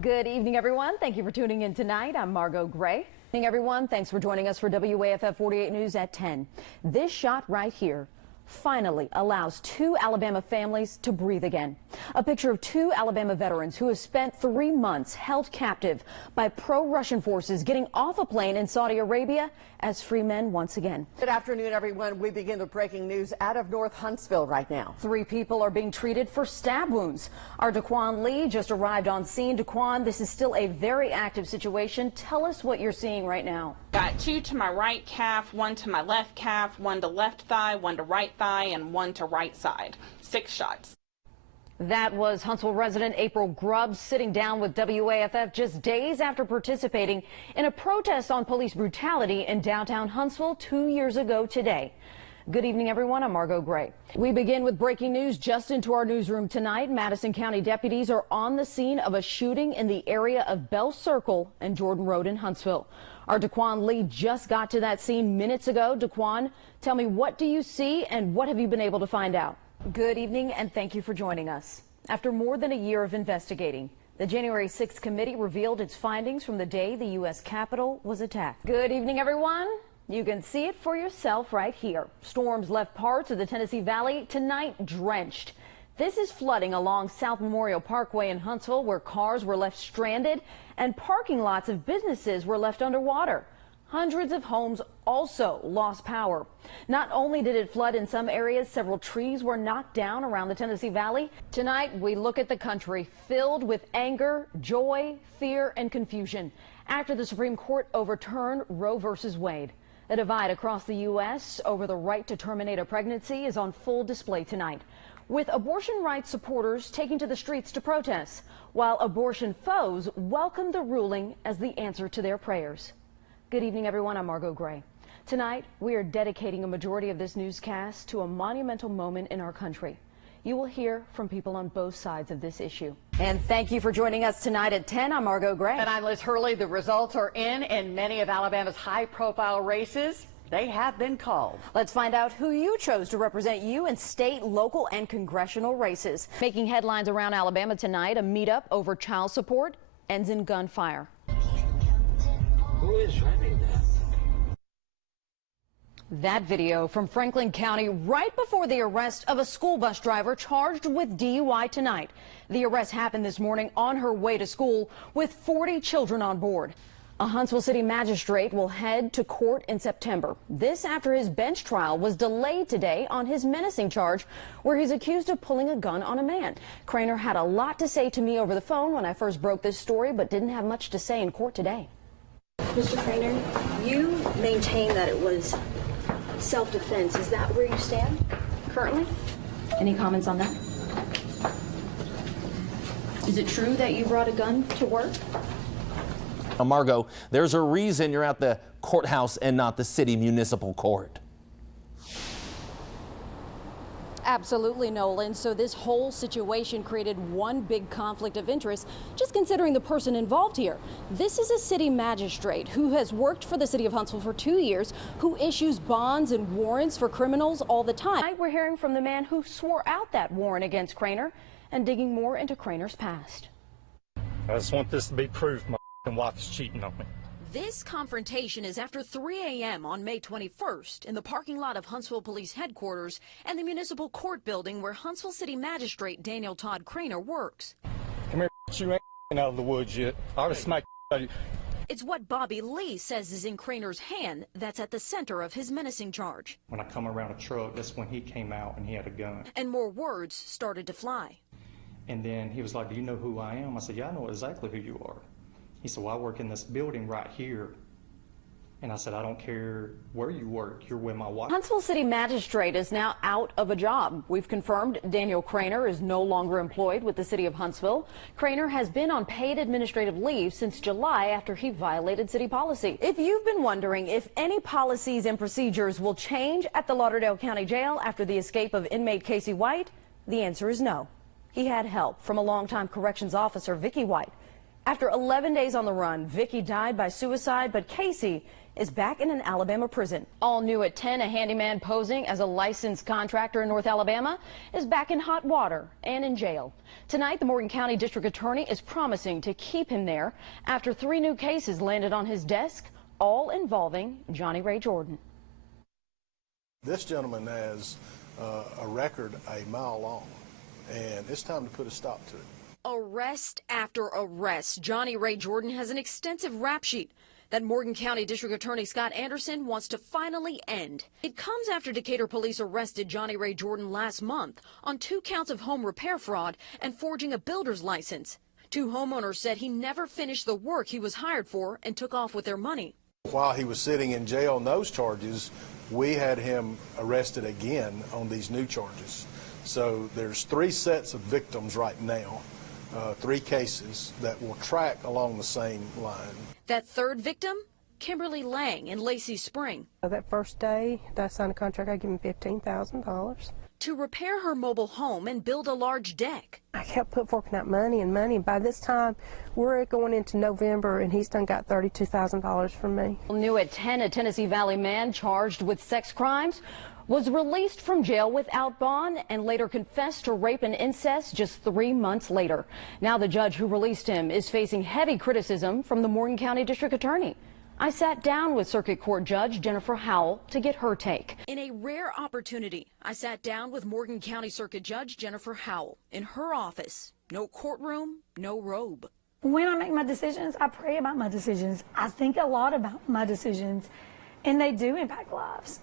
Good evening, everyone. Thank you for tuning in tonight. I'm Margo Gray. Good evening, everyone. Thanks for joining us for WAFF48 News at 10. This shot right here finally allows two Alabama families to breathe again. A picture of two Alabama veterans who have spent 3 months held captive by pro-Russian forces getting off a plane in Saudi Arabia as free men once again. Good afternoon, everyone. We begin with breaking news out of North Huntsville right now. 3 people are being treated for stab wounds. Our Daquan Lee just arrived on scene. Daquan, this is still a very active situation. Tell us what you're seeing right now. Got 2 to my right calf, 1 to my left calf, 1 to left thigh, 1 to right thigh, and 1 to right side. 6 shots. That was Huntsville resident April Grubbs sitting down with WAFF just days after participating in a protest on police brutality in downtown Huntsville 2 years ago today. Good evening, everyone. I'm Margo Gray. We begin with breaking news just into our newsroom tonight. Madison County deputies are on the scene of a shooting in the area of Bell Circle and Jordan Road in Huntsville. Our Daquan Lee just got to that scene minutes ago. Daquan, tell me, what do you see and what have you been able to find out? Good evening and thank you for joining us. After more than a year of investigating, the January 6th committee revealed its findings from the day the U.S. Capitol was attacked. Good evening, everyone. You can see it for yourself right here. Storms left parts of the Tennessee Valley tonight drenched. This is flooding along South Memorial Parkway in Huntsville, where cars were left stranded and parking lots of businesses were left underwater. Hundreds of homes also lost power. Not only did it flood in some areas, several trees were knocked down around the Tennessee Valley. Tonight, we look at the country filled with anger, joy, fear, and confusion after the Supreme Court overturned Roe v. Wade. The divide across the U.S. over the right to terminate a pregnancy is on full display tonight, with abortion rights supporters taking to the streets to protest, while abortion foes welcome the ruling as the answer to their prayers. Good evening, everyone. I'm Margo Gray. Tonight, we are dedicating a majority of this newscast to a monumental moment in our country. You will hear from people on both sides of this issue. And thank you for joining us tonight at 10. I'm Margo Gray. And I'm Liz Hurley. The results are in many of Alabama's high-profile races. They have been called. Let's find out who you chose to represent you in state, local, and congressional races. Making headlines around Alabama tonight, a meetup over child support ends in gunfire. Who is running that? That video from Franklin County right before the arrest of a school bus driver charged with DUI tonight. The arrest happened this morning on her way to school with 40 children on board. A Huntsville City magistrate will head to court in September. This after his bench trial was delayed today on his menacing charge, where he's accused of pulling a gun on a man. Craner had a lot to say to me over the phone when I first broke this story, but didn't have much to say in court today. Mr. Craner, you maintain that it was self-defense. Is that where you stand currently? Any comments on that? Is it true that you brought a gun to work? Margo, there's a reason you're at the courthouse and not the city municipal court. Absolutely, Nolan. So this whole situation created one big conflict of interest, just considering the person involved here. This is a city magistrate who has worked for the city of Huntsville for 2 years, who issues bonds and warrants for criminals all the time. Tonight, we're hearing from the man who swore out that warrant against Craner and digging more into Craner's past. I just want this to be proof my wife is cheating on me. This confrontation is after 3 a.m. on May 21st in the parking lot of Huntsville Police Headquarters and the municipal court building where Huntsville City Magistrate Daniel Todd Craner works. Come here, you ain't out of the woods yet. I'll just smack you. It's what Bobby Lee says is in Craner's hand that's at the center of his menacing charge. When I come around a truck, that's when he came out and he had a gun. And more words started to fly. And then he was like, "Do you know who I am?" I said, "Yeah, I know exactly who you are." He said, "Well, I work in this building right here." And I said, "I don't care where you work, you're with my wife." Huntsville City Magistrate is now out of a job. We've confirmed Daniel Craner is no longer employed with the city of Huntsville. Craner has been on paid administrative leave since July after he violated city policy. If you've been wondering if any policies and procedures will change at the Lauderdale County Jail after the escape of inmate Casey White, the answer is no. He had help from a longtime corrections officer, Vicki White. After 11 days on the run, Vicky died by suicide, but Casey is back in an Alabama prison. All new at 10, a handyman posing as a licensed contractor in North Alabama is back in hot water and in jail. Tonight, the Morgan County District Attorney is promising to keep him there after 3 new cases landed on his desk, all involving Johnny Ray Jordan. This gentleman has a record a mile long, and it's time to put a stop to it. Arrest after arrest. Johnny Ray Jordan has an extensive rap sheet that Morgan County District Attorney Scott Anderson wants to finally end. It comes after Decatur police arrested Johnny Ray Jordan last month on 2 counts of home repair fraud and forging a builder's license. 2 homeowners said he never finished the work he was hired for and took off with their money. While he was sitting in jail on those charges, we had him arrested again on these new charges. So there's 3 sets of victims right now, 3 cases that will track along the same line. That third victim, Kimberly Lang in Lacey Spring. That first day that I signed a contract, I gave him $15,000. To repair her mobile home and build a large deck. I kept forking out money, and by this time, we're going into November, and he's done got $32,000 from me. New at 10, a Tennessee Valley man charged with sex crimes was released from jail without bond and later confessed to rape and incest just 3 months later. Now the judge who released him is facing heavy criticism from the Morgan County District Attorney. I sat down with Circuit Court Judge Jennifer Howell to get her take. In a rare opportunity, I sat down with Morgan County Circuit Judge Jennifer Howell in her office. No courtroom, no robe. When I make my decisions, I pray about my decisions. I think a lot about my decisions, and they do impact lives.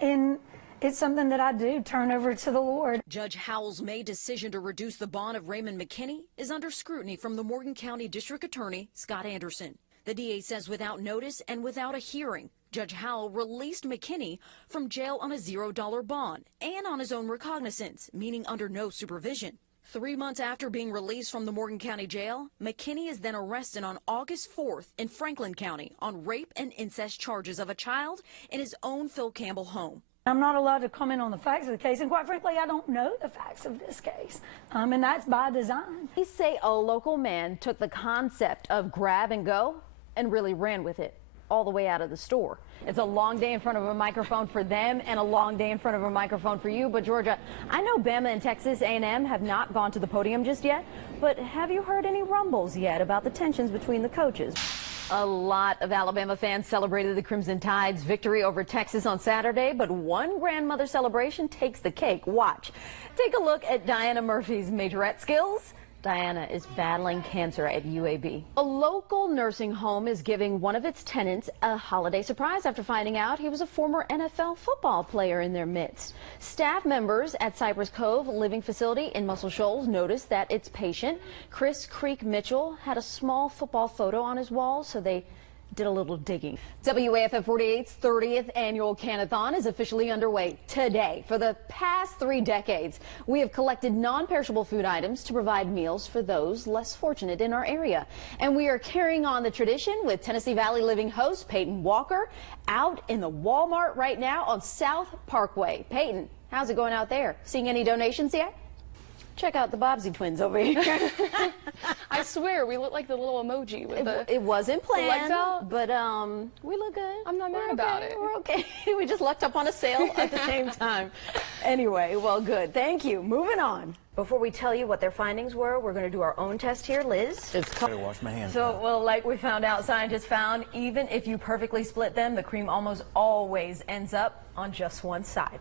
And it's something that I do turn over to the Lord. Judge Howell's May decision to reduce the bond of Raymond McKinney is under scrutiny from the Morgan County District Attorney Scott Anderson. The DA says without notice and without a hearing, Judge Howell released McKinney from jail on a $0 bond and on his own recognizance, meaning under no supervision. 3 months after being released from the Morgan County Jail, McKinney is then arrested on August 4th in Franklin County on rape and incest charges of a child in his own Phil Campbell home. I'm not allowed to comment on the facts of the case, and quite frankly, I don't know the facts of this case, and that's by design. They say a local man took the concept of grab and go and really ran with it all the way out of the store. It's a long day in front of a microphone for them and a long day in front of a microphone for you. But Georgia, I know Bama and Texas A&M have not gone to the podium just yet, but have you heard any rumbles yet about the tensions between the coaches? A lot of Alabama fans celebrated the Crimson Tide's victory over Texas on Saturday, but one grandmother celebration takes the cake. Watch. Take a look at Diana Murphy's majorette skills. Diana is battling cancer at UAB. A local nursing home is giving one of its tenants a holiday surprise after finding out he was a former NFL football player in their midst. Staff members at Cypress Cove Living Facility in Muscle Shoals noticed that its patient, Chris Creek Mitchell, had a small football photo on his wall, so they did a little digging. WAFF48's 30th annual Canathon is officially underway today. For the past 3 decades, we have collected non-perishable food items to provide meals for those less fortunate in our area. And we are carrying on the tradition with Tennessee Valley Living host Peyton Walker out in the Walmart right now on South Parkway. Peyton, how's it going out there? Seeing any donations yet? Check out the Bobsey twins over here. I swear, we look like the little emoji with it wasn't planned, legs out. but we look good. I'm not mad about it. We're okay. We just lucked up on a sale at the same time. Anyway, well, good. Thank you. Moving on. Before we tell you what their findings were, we're going to do our own test here. Liz? Better wash my hands. So, well, like we found out, scientists found even if you perfectly split them, the cream almost always ends up on just one side.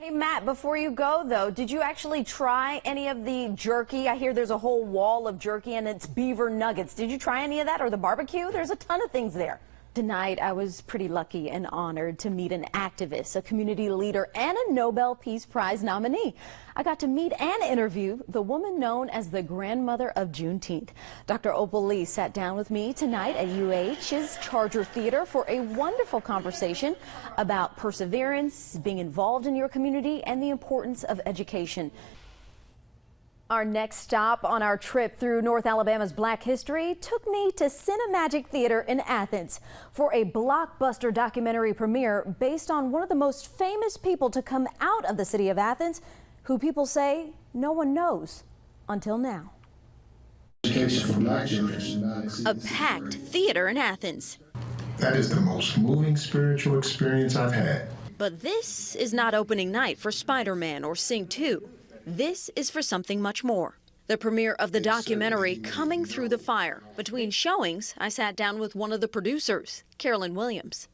Hey, Matt, before you go, though, did you actually try any of the jerky? I hear there's a whole wall of jerky, and it's beaver nuggets. Did you try any of that, or the barbecue? There's a ton of things there. Tonight, I was pretty lucky and honored to meet an activist, a community leader, and a Nobel Peace Prize nominee. I got to meet and interview the woman known as the grandmother of Juneteenth. Dr. Opal Lee sat down with me tonight at UH's Charger Theater for a wonderful conversation about perseverance, being involved in your community, and the importance of education. Our next stop on our trip through North Alabama's Black history took me to Cinemagic Theater in Athens for a blockbuster documentary premiere based on one of the most famous people to come out of the city of Athens, who people say no one knows until now. Education for black children should not exist. A packed theater in Athens. That is the most moving spiritual experience I've had. But this is not opening night for Spider-Man or Sing 2. This is for something much more. The premiere of the documentary Coming Through the Fire. Between showings, I sat down with one of the producers, Carolyn Williams.